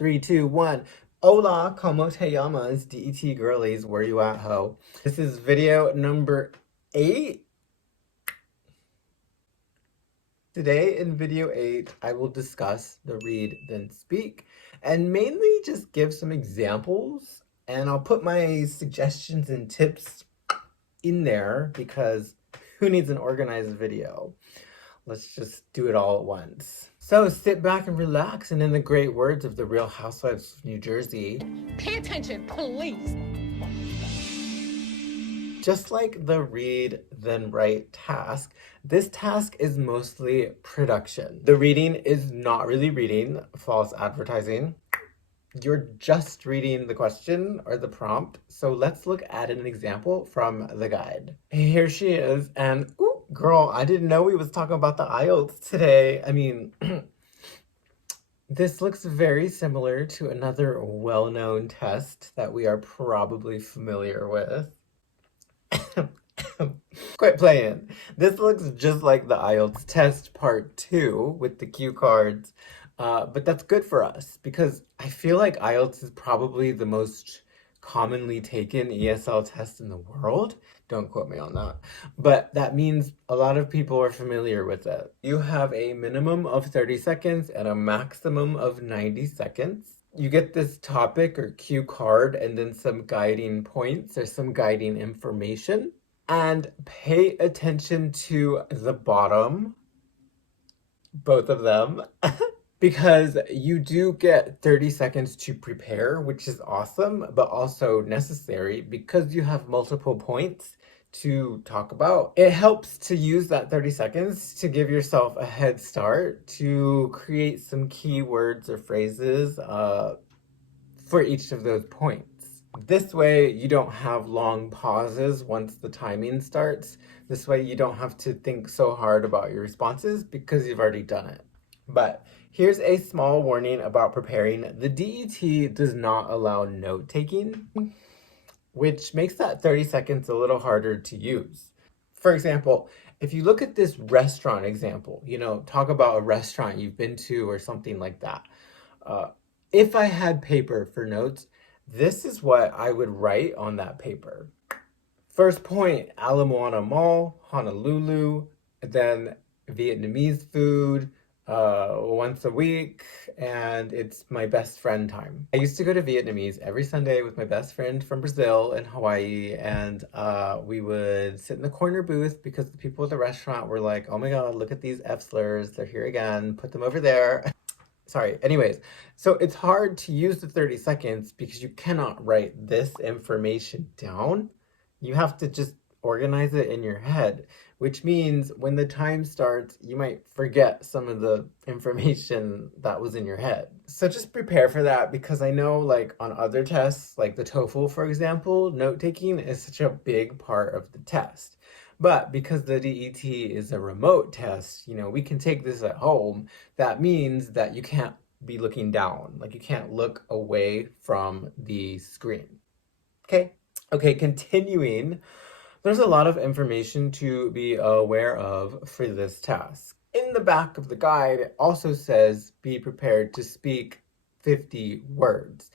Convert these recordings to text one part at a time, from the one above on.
Three, two, one. Hola, como te llamas? DET girlies, where you at, ho? This is video number 8. Today in video 8, I will discuss the read then speak and mainly just give some examples, and I'll put my suggestions and tips in there because who needs an organized video? Let's just do it all at once. So sit back and relax, and in the great words of the Real Housewives of New Jersey, pay attention, please. Just like the read then write task, this task is mostly production. The reading is not really reading, false advertising. You're just reading the question or the prompt. So let's look at an example from the guide. Here she is, and ooh, girl, I didn't know we was talking about the IELTS today. I mean, this looks very similar to another well-known test that we are probably familiar with. Quit playing. This looks just like the IELTS test part 2 with the cue cards. But that's good for us because I feel like IELTS is probably the most commonly taken ESL test in the world. Don't quote me on that. But that means a lot of people are familiar with it. You have a minimum of 30 seconds and a maximum of 90 seconds. You get this topic or cue card and then some guiding points or some guiding information. And pay attention to the bottom, both of them. Because you do get 30 seconds to prepare, which is awesome, but also necessary because you have multiple points to talk about. It helps to use that 30 seconds to give yourself a head start to create some keywords or phrases for each of those points. This way you don't have long pauses once the timing starts. This way you don't have to think so hard about your responses because you've already done it. But here's a small warning about preparing. The DET does not allow note-taking, which makes that 30 seconds a little harder to use. For example, if you look at this restaurant example, talk about a restaurant you've been to or something like that. If I had paper for notes, this is what I would write on that paper. First point, Ala Moana Mall, Honolulu, then Vietnamese food, once a week, and it's my best friend time. I used to go to Vietnamese every Sunday with my best friend from Brazil and Hawaii, and we would sit in the corner booth because the people at the restaurant were like, oh my god, look at these F slurs, they're here again, put them over there. Sorry, anyways, so it's hard to use the 30 seconds because you cannot write this information down. You have to just organize it in your head, which means when the time starts, you might forget some of the information that was in your head. So just prepare for that because I know like on other tests, like the TOEFL, for example, note-taking is such a big part of the test. But because the DET is a remote test, we can take this at home. That means that you can't be looking down, like you can't look away from the screen. Okay, continuing. There's a lot of information to be aware of for this task. In the back of the guide, it also says be prepared to speak 50 words.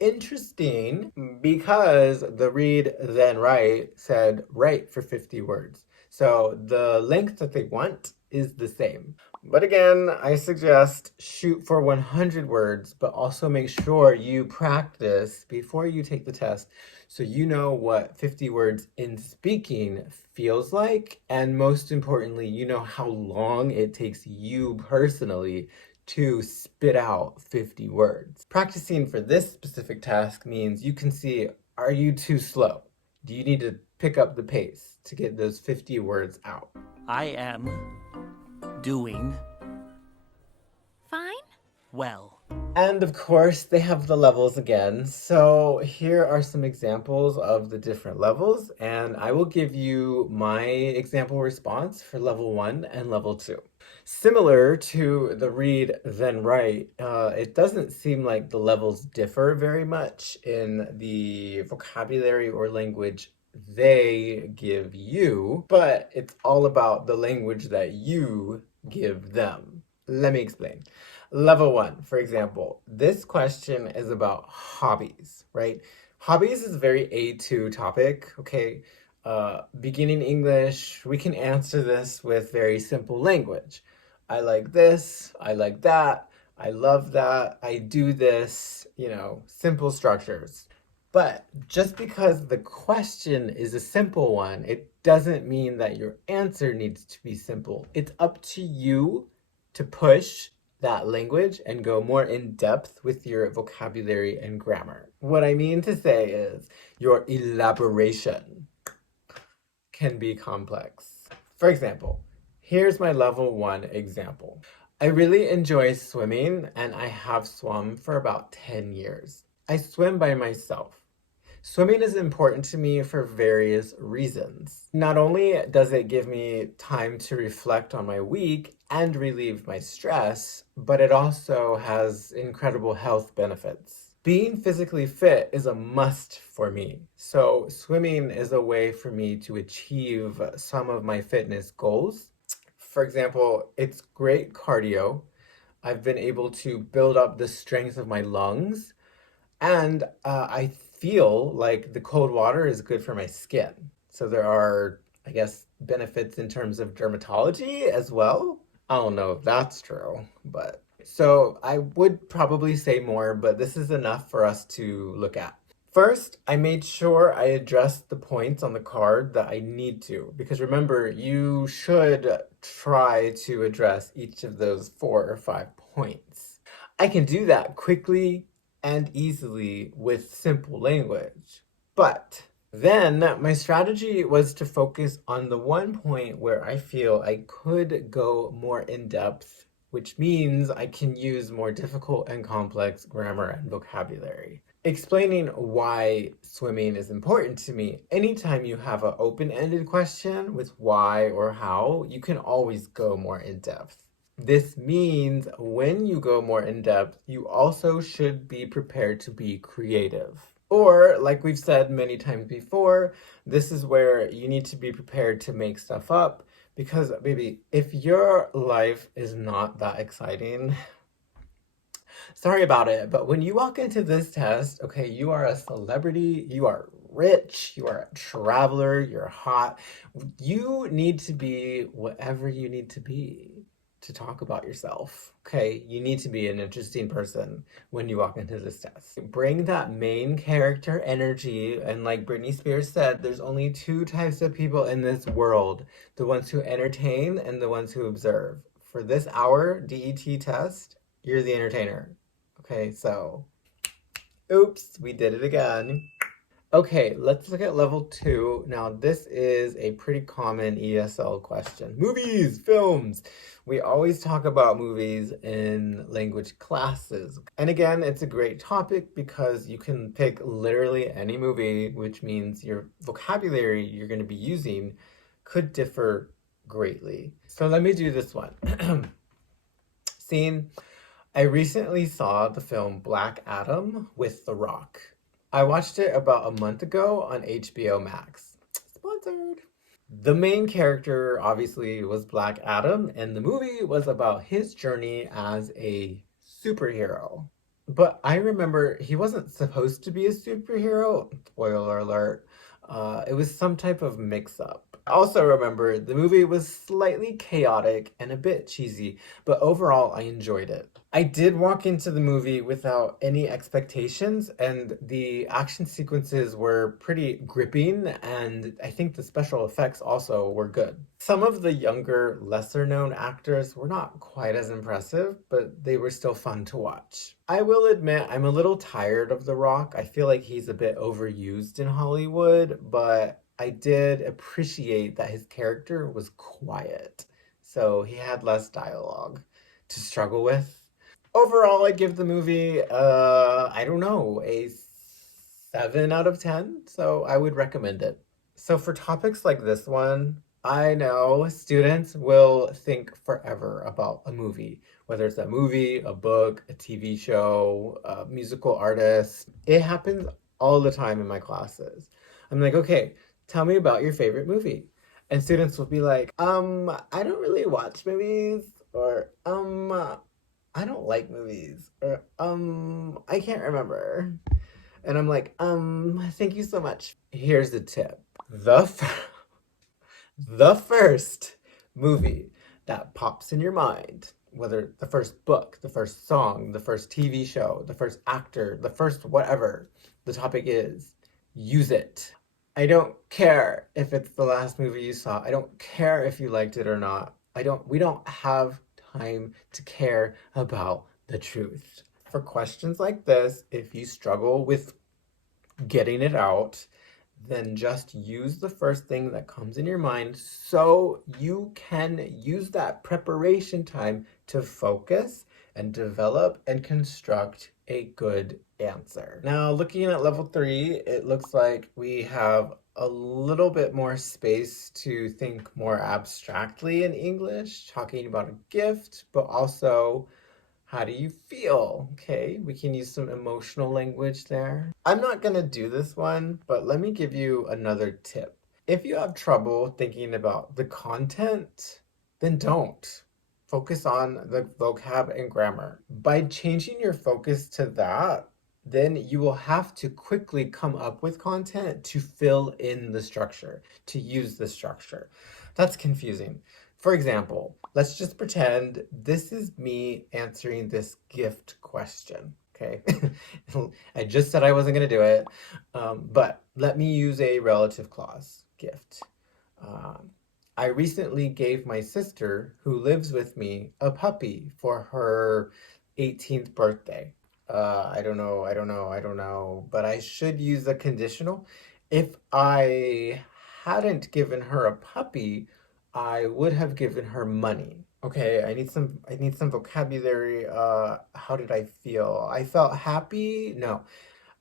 Interesting, because the read then write said write for 50 words. So the length that they want is the same. But again, I suggest shoot for 100 words, but also make sure you practice before you take the test so you know what 50 words in speaking feels like, and most importantly, you know how long it takes you personally to spit out 50 words. Practicing for this specific task means you can see, are you too slow? Do you need to pick up the pace to get those 50 words out? I am doing Fine. well. And of course, they have the levels again. So here are some examples of the different levels, and I will give you my example response for level 1 and level 2. Similar to the read then write, it doesn't seem like the levels differ very much in the vocabulary or language they give you, but it's all about the language that you give them. Let me explain. Level one, for example, this question is about hobbies, right? Hobbies is a very A2 topic, okay? Beginning English, we can answer this with very simple language. I like this, I like that, I love that, I do this, simple structures. But just because the question is a simple one, it doesn't mean that your answer needs to be simple. It's up to you to push that language and go more in depth with your vocabulary and grammar. What I mean to say is your elaboration can be complex. For example, here's my level one example. I really enjoy swimming and I have swum for about 10 years. I swim by myself. Swimming is important to me for various reasons. Not only does it give me time to reflect on my week and relieve my stress, but it also has incredible health benefits. Being physically fit is a must for me. So swimming is a way for me to achieve some of my fitness goals. For example, it's great cardio. I've been able to build up the strength of my lungs, and I feel like the cold water is good for my skin. So there are, I guess, benefits in terms of dermatology as well. I don't know if that's true, but so I would probably say more, but this is enough for us to look at. First, I made sure I addressed the points on the card that I need to, because remember, you should try to address each of those 4 or 5 points. I can do that quickly and easily with simple language. But then my strategy was to focus on the one point where I feel I could go more in depth, which means I can use more difficult and complex grammar and vocabulary. Explaining why swimming is important to me. Anytime you have an open-ended question with why or how, you can always go more in depth. This means when you go more in depth, you also should be prepared to be creative. Or, like we've said many times before, this is where you need to be prepared to make stuff up, because, baby, if your life is not that exciting, sorry about it, but when you walk into this test, okay, you are a celebrity, you are rich, you are a traveler, you're hot. You need to be whatever you need to be to talk about yourself. Okay, you need to be an interesting person when you walk into this test. Bring that main character energy, and like Britney Spears said, there's only 2 types of people in this world: the ones who entertain and the ones who observe. For this hour DET test, you're the entertainer. Okay, so oops, we did it again. Okay, let's look at level 2. Now, this is a pretty common ESL question. Movies, films. We always talk about movies in language classes. And again, it's a great topic because you can pick literally any movie, which means your vocabulary you're going to be using could differ greatly. So let me do this one. Scene. I recently saw the film Black Adam with The Rock. I watched it about a month ago on HBO Max. Sponsored. The main character obviously was Black Adam, and the movie was about his journey as a superhero. But I remember he wasn't supposed to be a superhero. Spoiler alert. It was some type of mix-up. I also remember the movie was slightly chaotic and a bit cheesy, but overall I enjoyed it. I did walk into the movie without any expectations, and the action sequences were pretty gripping, and I think the special effects also were good. Some of the younger, lesser-known actors were not quite as impressive, but they were still fun to watch. I will admit I'm a little tired of The Rock. I feel like he's a bit overused in Hollywood, but I did appreciate that his character was quiet, so he had less dialogue to struggle with. Overall, I give the movie, I don't know, a 7 out of 10, so I would recommend it. So for topics like this one, I know students will think forever about a movie, whether it's a movie, a book, a TV show, a musical artist. It happens all the time in my classes. I'm like, okay, tell me about your favorite movie. And students will be like, I don't really watch movies, or, I don't like movies. Or, I can't remember. And I'm like, thank you so much. Here's the tip. The first movie that pops in your mind, whether the first book, the first song, the first TV show, the first actor, the first whatever the topic is, use it. I don't care if it's the last movie you saw. I don't care if you liked it or not. We don't have time to care about the truth. For questions like this, if you struggle with getting it out, then just use the first thing that comes in your mind so you can use that preparation time to focus and develop and construct a good answer. Now, looking at level 3, it looks like we have a little bit more space to think more abstractly in English, talking about a gift, but also how do you feel? Okay, we can use some emotional language there. I'm not gonna do this one, but let me give you another tip. If you have trouble thinking about the content, then don't. Focus on the vocab and grammar. By changing your focus to that, then you will have to quickly come up with content to fill in the structure, to use the structure. That's confusing. For example, let's just pretend this is me answering this gift question. Okay. I just said I wasn't going to do it, but let me use a relative clause gift. I recently gave my sister, who lives with me, a puppy for her 18th birthday. I don't know, but I should use a conditional. If I hadn't given her a puppy, I would have given her money. Okay, I need some vocabulary. How did I feel? I felt happy? No.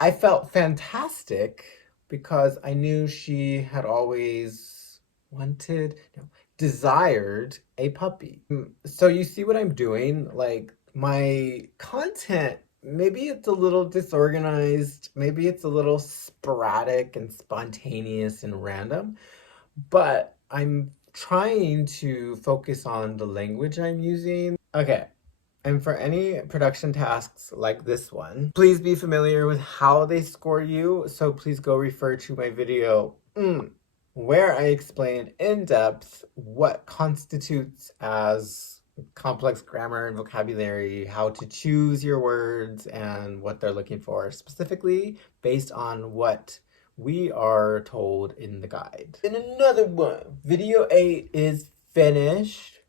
I felt fantastic because I knew she had always wanted, no, desired a puppy. So you see what I'm doing? Like my content, maybe it's a little disorganized, maybe it's a little sporadic and spontaneous and random, but I'm trying to focus on the language I'm using. Okay, and for any production tasks like this one, please be familiar with how they score you. So please go refer to my video where I explain in depth what constitutes as complex grammar and vocabulary, how to choose your words, and what they're looking for, specifically based on what we are told in the guide. And another one, video 8 is finished,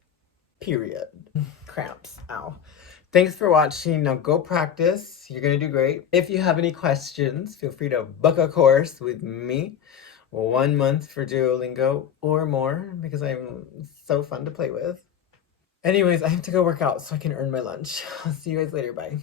period. Cramps, ow. Thanks for watching. Now go practice. You're gonna do great. If you have any questions, feel free to book a course with me. 1 month for Duolingo or more because I'm so fun to play with. Anyways, I have to go work out so I can earn my lunch. I'll see you guys later. Bye.